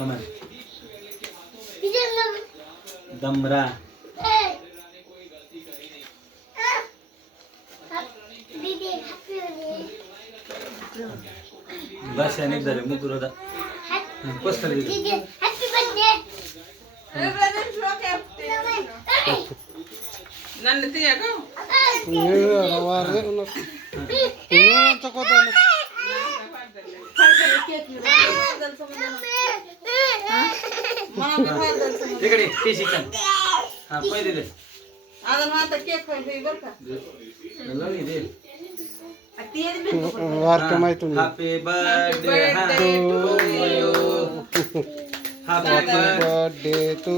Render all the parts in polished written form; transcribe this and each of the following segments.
come on. दमरा बस याने झाले मुकुर होता पोस्टर नन्ने ते का तिकडे केशी छान हा पहिले दे आता माझा केक खायचं बर का लावली दे वारके माहिती happy birthday happy birthday to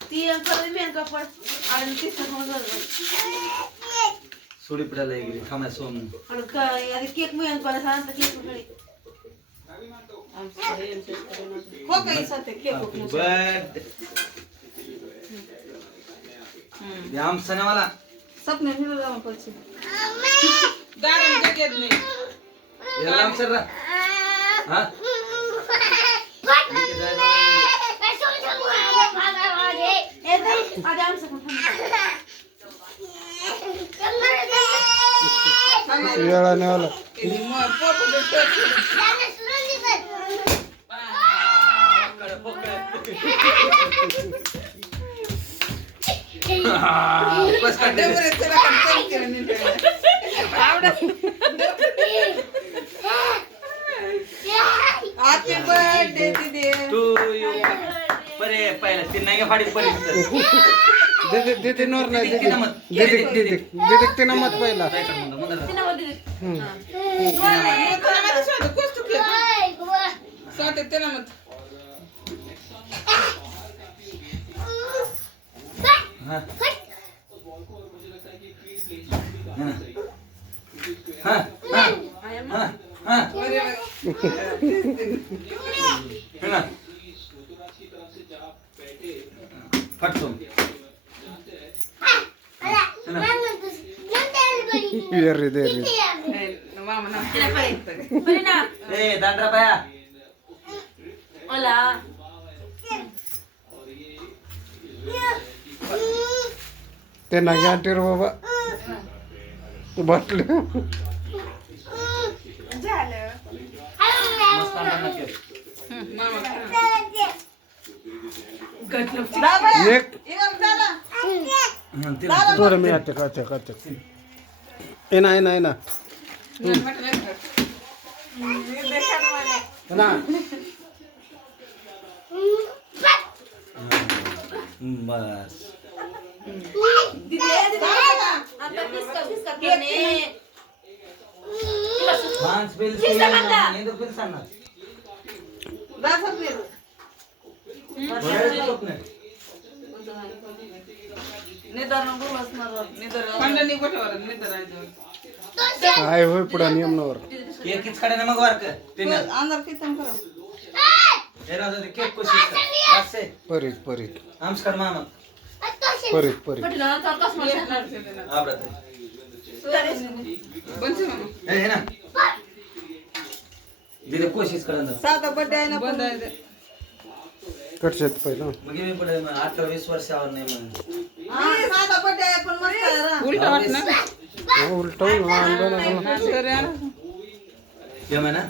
ती अंकल मी अंकल पण आणि ती समोर सोडी पिढायला गेली थांबा सोम पण काय आधी केक मी अंकल सांगता केक कडे हो काही सते केक बर्थडे आम सणावाला सपने फिरू जाऊन पडची दारम जगत नाही याला आम सर हा आधी आमचं येळाने आला बस काढ दे हॅपी बर्थडे दीदी टू यू परे पहिला ती नाही का फाडी परी दीदी दीदी नोर नाही दीदी दीदी दीदी दीदी तिनं मत पहिला फटतो येरी देरी ए दांडरा बाया होला ते ना गाठीर बाबा बसले मस्त आणणार केक एक थोडं मी आता काच ये ना ना ना बस फ्रांस बिल से नहीं तो फिर साना अपने काय होय पुढे नियमनावर केक किच कडे मग वार कर तिने अंदर किती करा एरा जो केक कोशिश कर असे परीत परीत नमस्कार मामा परीत परीत आबरत ए है ना दिले कोशिश करन साधा बर्थडे आहे ना बंद आहे कटसेत पहिला मग मी पडे 18-20 वर्षावर नाही म्हणून साधा बर्थडे आहे पण मस्त आहे रा उलटा वाट ना उलटवून ये म्हणा